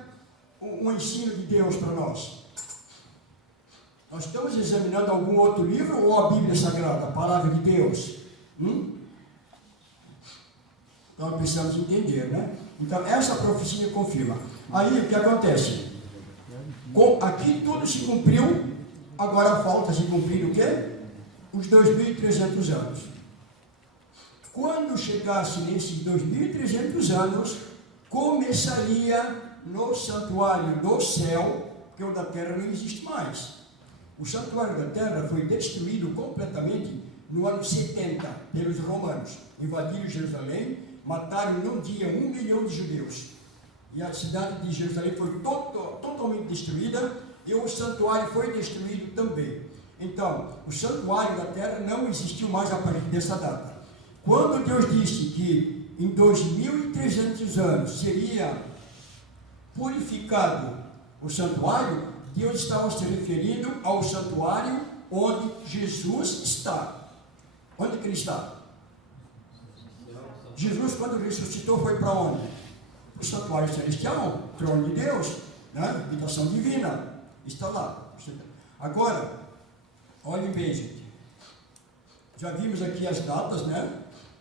um ensino de Deus para nós? Nós estamos examinando algum outro livro ou a Bíblia Sagrada, a Palavra de Deus? Então precisamos entender, né? Então essa profecia confirma. Aí o que acontece? Aqui tudo se cumpriu, agora falta se cumprir o quê? Os 2.300 anos. Quando chegasse nesses 2.300 anos, começaria no santuário do céu, porque o da terra não existe mais. O santuário da terra foi destruído completamente no ano 70 pelos romanos. Invadiram Jerusalém, mataram num dia 1 milhão de judeus. E a cidade de Jerusalém foi totalmente destruída e o santuário foi destruído também. Então, o santuário da terra não existiu mais a partir dessa data. Quando Deus disse que em 2.300 anos seria purificado o santuário, Deus estava se referindo ao santuário onde Jesus está. Onde que ele está? Jesus, quando ressuscitou, foi para onde? Para o santuário celestial, trono de Deus, né? Habitação divina, está lá. Agora, olhem bem, gente. Já vimos aqui as datas, né?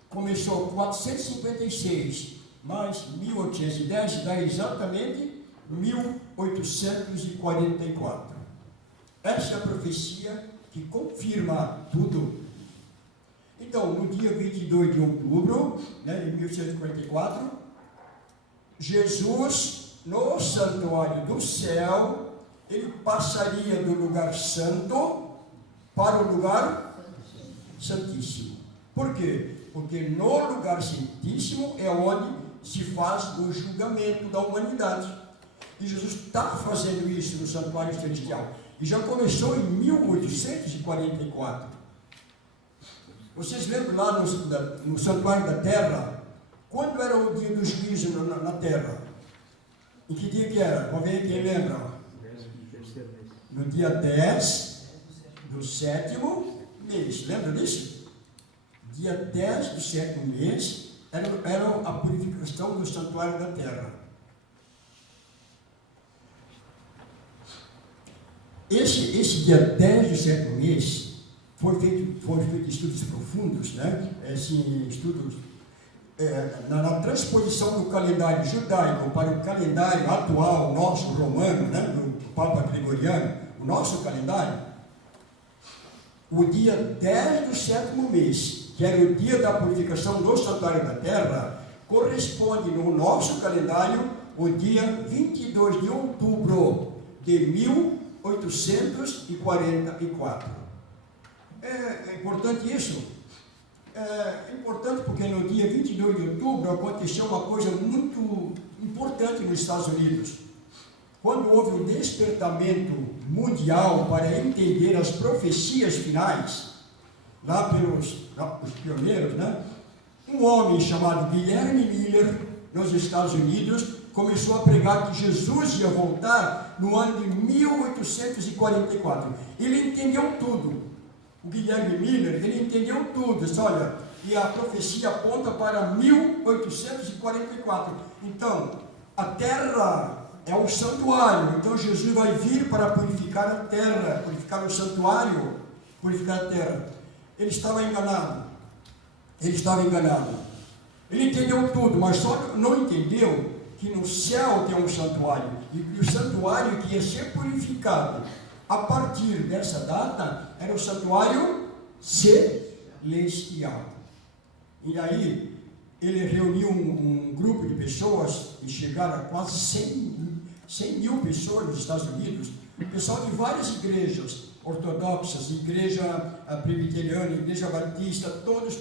Começou 456, mais 1810, dá exatamente 1844. Essa é a profecia que confirma tudo. Então, no dia 22 de outubro, né, de 1844, Jesus, no santuário do céu, ele passaria do lugar santo para o lugar santíssimo. Por quê? Porque no lugar santíssimo é onde se faz o julgamento da humanidade. E Jesus está fazendo isso no santuário celestial. E já começou em 1844. Vocês lembram lá no santuário da terra? Quando era o dia do juízo na terra? Em que dia que era? Vamos ver quem lembra. No dia 10 do 7º mês. Lembra disso? Dia 10 do 7º mês era a purificação do santuário da terra. Esse dia 10 do 7º mês foram feitos estudos profundos, né? Estudos na transposição do calendário judaico para o calendário atual, nosso romano, né? Do Papa Gregoriano, o nosso calendário. O dia 10 do 7º mês, que era o dia da purificação do santuário da terra, corresponde no nosso calendário o dia 22 de outubro de 1844. É importante isso? É importante porque no dia 22 de outubro aconteceu uma coisa muito importante nos Estados Unidos. Quando houve o despertamento mundial para entender as profecias finais, lá pelos pioneiros, né? Um homem chamado Guilherme Miller, nos Estados Unidos, começou a pregar que Jesus ia voltar no ano de 1844. Ele entendeu tudo. O Guilherme Miller, ele entendeu tudo. Disse, olha, e a profecia aponta para 1844. Então, a terra é o santuário. Então, Jesus vai vir para purificar a terra, purificar o santuário, purificar a terra. Ele estava enganado. Ele entendeu tudo, mas só não entendeu que no céu tem um santuário. E o santuário que ia ser purificado a partir dessa data era o santuário celestial. E aí ele reuniu um grupo de pessoas, e chegaram a quase 100 mil pessoas nos Estados Unidos, pessoal de várias igrejas ortodoxas, igreja presbiteriana, igreja batista, todos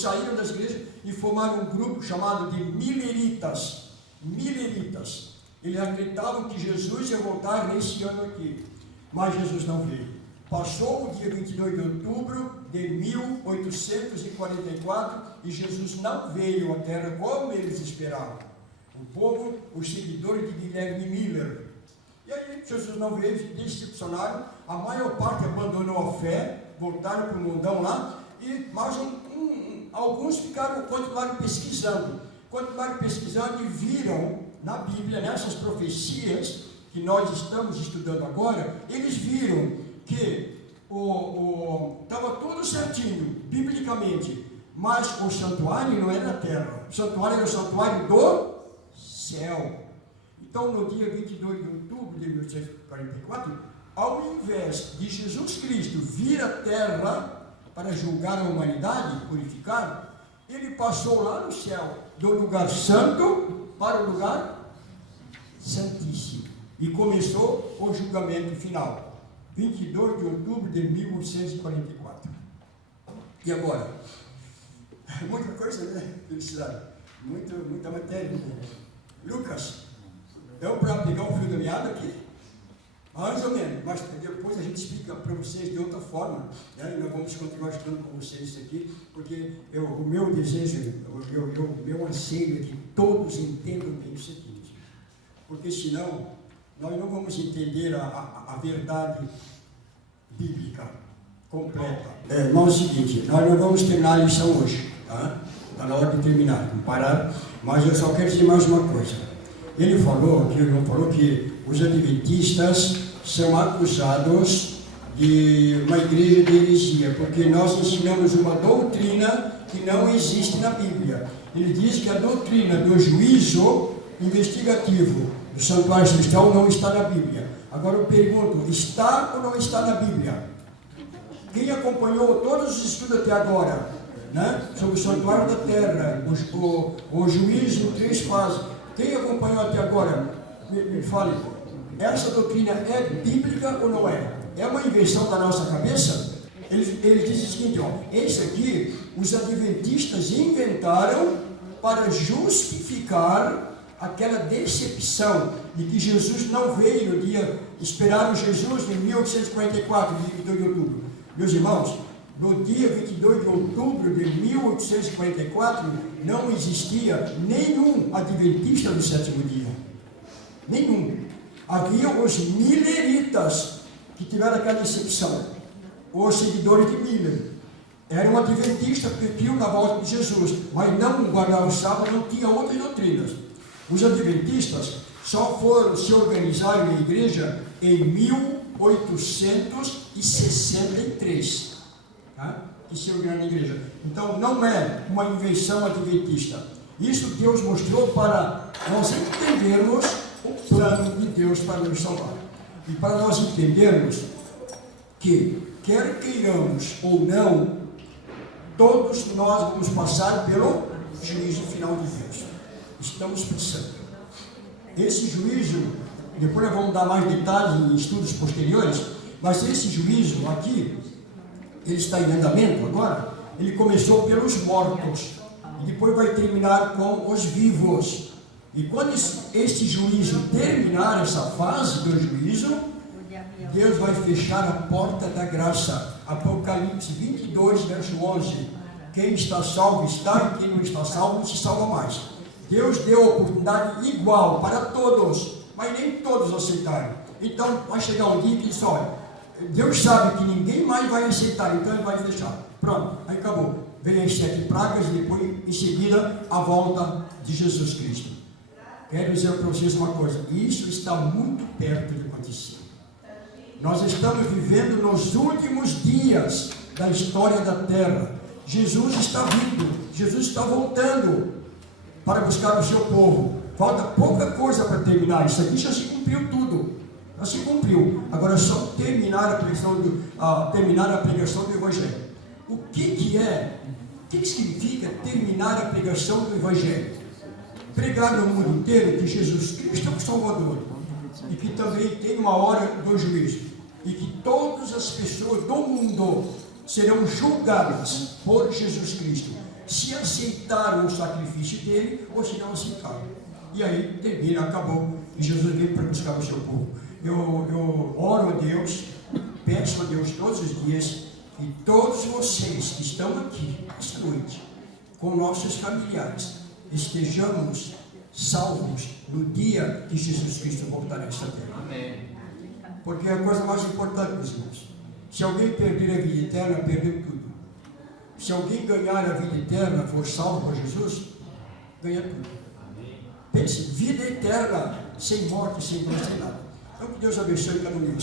saíram das igrejas e formaram um grupo chamado de Milleritas. Eles acreditavam que Jesus ia voltar nesse ano aqui, mas Jesus não veio. Passou o dia 22 de outubro, de 1844 e Jesus não veio à Terra como eles esperavam. O povo, os seguidores de Guilherme Miller. E aí Jesus não veio, decepcionaram, a maior parte abandonou a fé, voltaram para o mundão lá, mas alguns continuaram pesquisando e viram na Bíblia, nessas profecias que nós estamos estudando agora, eles viram que estava tudo certinho, biblicamente, mas o santuário não era na terra, o santuário era o santuário do céu. Então, no dia 22 de outubro de 1844, ao invés de Jesus Cristo vir à terra para julgar a humanidade, purificar, ele passou lá no céu, do lugar santo para o lugar santíssimo, e começou o julgamento final. 22 de outubro de 1844. E agora? Muita coisa, né? Felicidade. Muita matéria. Lucas, deu para pegar o fio da meada aqui? Mais ou menos, mas depois a gente explica para vocês de outra forma, né? E nós vamos continuar estudando com vocês isso aqui, porque o meu desejo, o meu anseio é que todos entendam bem isso aqui. Porque senão nós não vamos entender a verdade bíblica completa. Mas é o seguinte, nós não vamos terminar a lição hoje, tá? Está na hora de terminar, vamos parar, mas eu só quero dizer mais uma coisa. Ele falou que os adventistas são acusados de uma igreja de heresia, porque nós ensinamos uma doutrina que não existe na Bíblia. Ele diz que a doutrina do juízo investigativo do santuário celestial não está na Bíblia. Agora eu pergunto, está ou não está na Bíblia? Quem acompanhou todos os estudos até agora, né, sobre o santuário da terra, o juízo, 3 fases, quem acompanhou até agora, me fale, essa doutrina é bíblica ou não é? É uma invenção da nossa cabeça? Ele diz o seguinte, esse aqui, os adventistas inventaram para justificar aquela decepção de que Jesus não veio no dia, esperaram Jesus em 1844, dia 22 de outubro. Meus irmãos, no dia 22 de outubro de 1844, não existia nenhum adventista do sétimo dia. Nenhum. Havia os mileritas que tiveram aquela decepção. Os seguidores de Miller. Eram adventistas que criam na volta de Jesus, mas não guardavam o sábado, não tinha outras doutrinas. Os adventistas só foram se organizar na igreja em 1863. Tá? Que se organizaram na igreja. Então não é uma invenção adventista. Isso Deus mostrou para nós entendermos o plano de Deus para nos salvar. E para nós entendermos que, quer queiramos ou não, todos nós vamos passar pelo juízo final de Deus. Estamos pensando. Esse juízo, depois nós vamos dar mais detalhes em estudos posteriores, mas esse juízo aqui, ele está em andamento agora, ele começou pelos mortos, e depois vai terminar com os vivos. E quando este juízo terminar, essa fase do juízo, Deus vai fechar a porta da graça. Apocalipse 22, verso 11. Quem está salvo está, e quem não está salvo não se salva mais. Deus deu oportunidade igual para todos, mas nem todos aceitaram. Então vai chegar um dia que diz, olha, Deus sabe que ninguém mais vai aceitar, então ele vai fechar. Pronto, aí acabou. Vem as 7 pragas e depois, em seguida, a volta de Jesus Cristo. Quero dizer para vocês uma coisa, isso está muito perto de acontecer. Nós estamos vivendo nos últimos dias da história da terra. Jesus está vindo, Jesus está voltando para buscar o seu povo. Falta pouca coisa para terminar, isso aqui já se cumpriu tudo. Já se cumpriu. Agora é só terminar a pregação do Evangelho. O que significa terminar a pregação do Evangelho? Pregar no mundo inteiro que Jesus Cristo é o Salvador e que também tem uma hora do juízo e que todas as pessoas do mundo serão julgadas por Jesus Cristo, se aceitaram o sacrifício dele ou se não aceitaram. E aí termina, acabou, e Jesus veio para buscar o seu povo. Eu oro a Deus, peço a Deus todos os dias e todos vocês que estão aqui esta noite, com nossos familiares, estejamos salvos no dia que Jesus Cristo voltar nesta terra. Amém. Porque é a coisa mais importante, meus irmãos. Se alguém perder a vida eterna, perdeu tudo. Se alguém ganhar a vida eterna, for salvo por Jesus, ganha tudo. Pense, vida eterna, sem morte, sem dor, sem nada. Então que Deus abençoe cada um de vocês.